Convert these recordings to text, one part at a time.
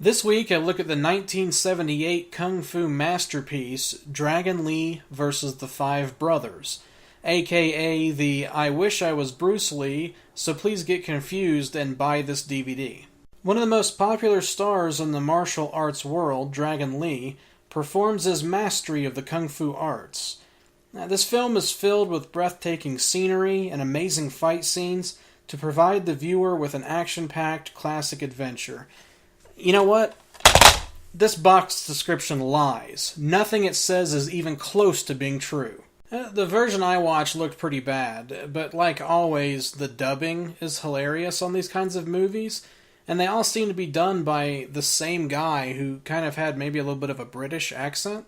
This week, I look at the 1978 kung fu masterpiece, Dragon Lee vs. the Five Brothers, aka the I Wish I Was Bruce Lee, so please get confused and buy this DVD. One of the most popular stars in the martial arts world, Dragon Lee, performs his mastery of the kung fu arts. Now, this film is filled with breathtaking scenery and amazing fight scenes to provide the viewer with an action-packed classic adventure. You know what? This box description lies. Nothing it says is even close to being true. The version I watched looked pretty bad, but like always, the dubbing is hilarious on these kinds of movies, and they all seem to be done by the same guy who kind of had maybe a little bit of a British accent.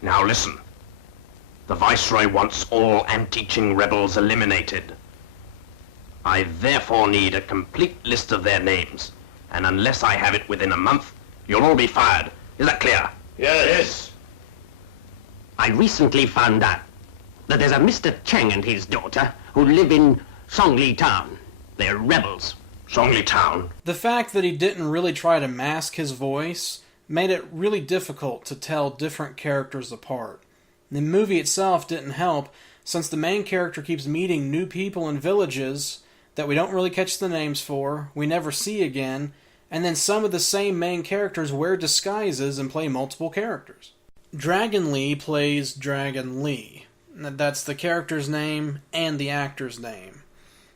Now listen. The Viceroy wants all anti-Qing rebels eliminated. I therefore need a complete list of their names, and unless I have it within a month, you'll all be fired. Is that clear? Yes. I recently found out that there's a Mr. Cheng and his daughter who live in Songli Town. They're rebels. Songli Town? The fact that he didn't really try to mask his voice made it really difficult to tell different characters apart. The movie itself didn't help, since the main character keeps meeting new people in villages that we don't really catch the names for, we never see again, and then some of the same main characters wear disguises and play multiple characters. Dragon Lee plays Dragon Lee. That's the character's name and the actor's name.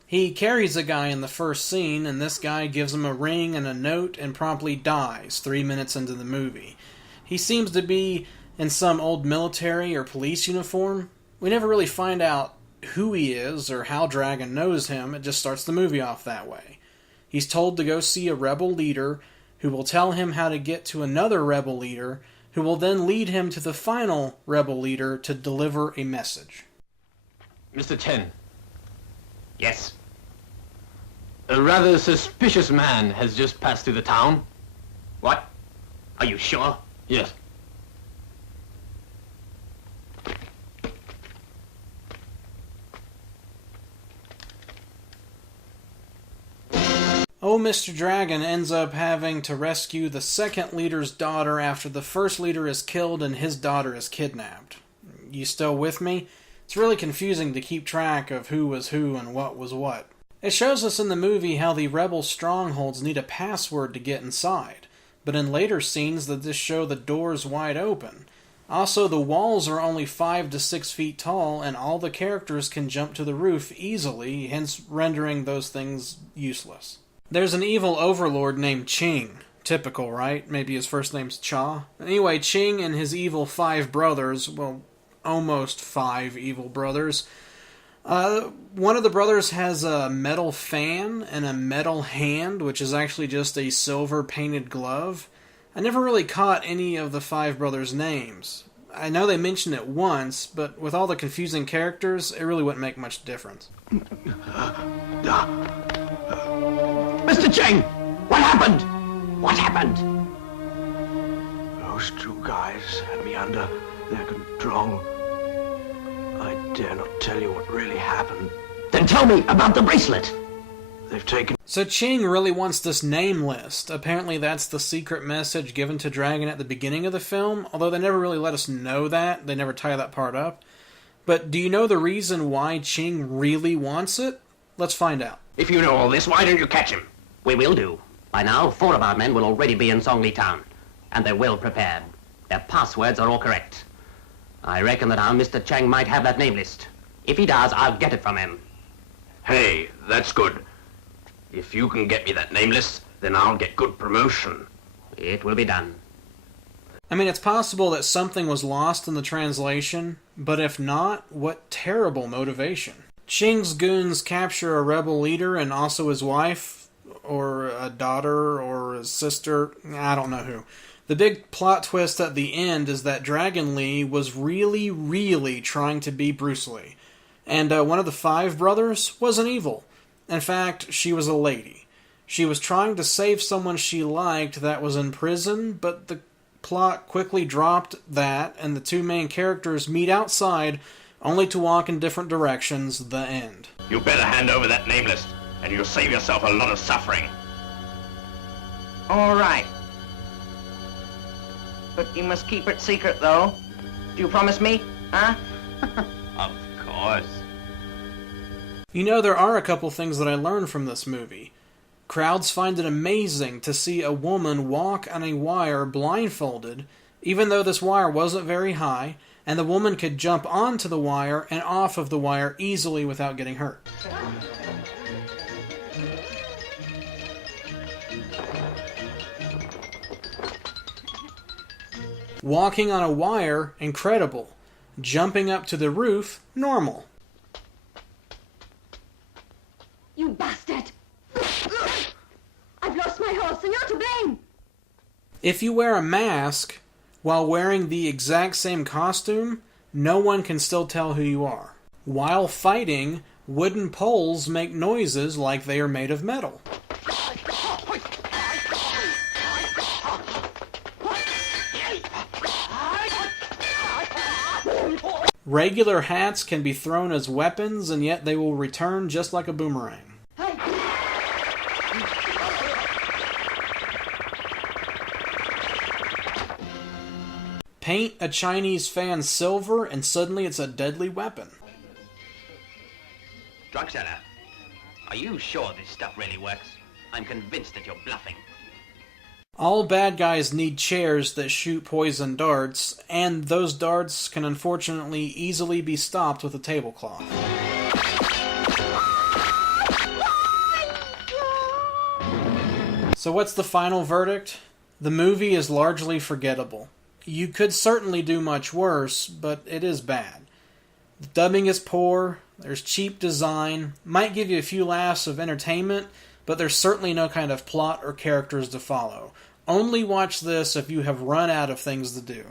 He carries a guy in the first scene, and this guy gives him a ring and a note and promptly dies 3 minutes into the movie. He seems to be in some old military or police uniform. We never really find out who he is or how Dragon knows him. It just starts the movie off that way. He's told to go see a rebel leader who will tell him how to get to another rebel leader who will then lead him to the final rebel leader to deliver a message. Mr. Chen, Yes. a rather suspicious man has just passed through the town. What? Are you sure? Yes. Oh, Mr. Dragon ends up having to rescue the second leader's daughter after the first leader is killed and his daughter is kidnapped. You still with me? It's really confusing to keep track of who was who and what was what. It shows us in the movie how the rebel strongholds need a password to get inside, but in later scenes that just show the doors wide open. Also, the walls are only 5 to 6 feet tall, and all the characters can jump to the roof easily, hence rendering those things useless. There's an evil overlord named Qing. Typical, right? Maybe his first name's Cha. Anyway, Qing and his evil 5 brothers, well, almost 5 evil brothers. One of the brothers has a metal fan and a metal hand, which is actually just a silver painted glove. I never really caught any of the 5 brothers' names. I know they mentioned it once, but with all the confusing characters, it really wouldn't make much difference. Mr. Cheng! What happened? What happened? Those 2 guys had me under their control. I dare not tell you what really happened. Then tell me about the bracelet. They've taken... So Qing really wants this name list. Apparently that's the secret message given to Dragon at the beginning of the film, although they never really let us know that. They never tie that part up. But do you know the reason why Qing really wants it? Let's find out. If you know all this, why don't you catch him? We will do. By now, 4 of our men will already be in Songli Town, and they're well prepared. Their passwords are all correct. I reckon that our Mr. Cheng might have that name list. If he does, I'll get it from him. Hey, that's good. If you can get me that name list, then I'll get good promotion. It will be done. I mean, it's possible that something was lost in the translation, but if not, what terrible motivation. Qing's goons capture a rebel leader and also his wife, or a daughter, or a sister, I don't know who. The big plot twist at the end is that Dragon Lee was really trying to be Bruce Lee. And one of the 5 brothers wasn't evil. In fact, she was a lady. She was trying to save someone she liked that was in prison, but the plot quickly dropped that, and the 2 main characters meet outside, only to walk in different directions. The end. You better hand over that name list. and you'll save yourself a lot of suffering. All right. But you must keep it secret, though. Do you promise me, huh? Of course. You know, there are a couple things that I learned from this movie. Crowds find it amazing to see a woman walk on a wire blindfolded, even though this wire wasn't very high, and the woman could jump onto the wire and off of the wire easily without getting hurt. Walking on a wire, incredible. Jumping up to the roof, normal. You bastard! I've lost my horse and you're to blame! If you wear a mask while wearing the exact same costume, no one can still tell who you are. While fighting, wooden poles make noises like they are made of metal. Regular hats can be thrown as weapons, and yet they will return just like a boomerang. Paint a Chinese fan silver, and suddenly it's a deadly weapon. Drug seller, are you sure this stuff really works? I'm convinced that you're bluffing. All bad guys need chairs that shoot poison darts, and those darts can unfortunately easily be stopped with a tablecloth. So what's the final verdict? The movie is largely forgettable. You could certainly do much worse, but it is bad. The dubbing is poor, there's cheap design, might give you a few laughs of entertainment, but there's certainly no kind of plot or characters to follow. Only watch this if you have run out of things to do.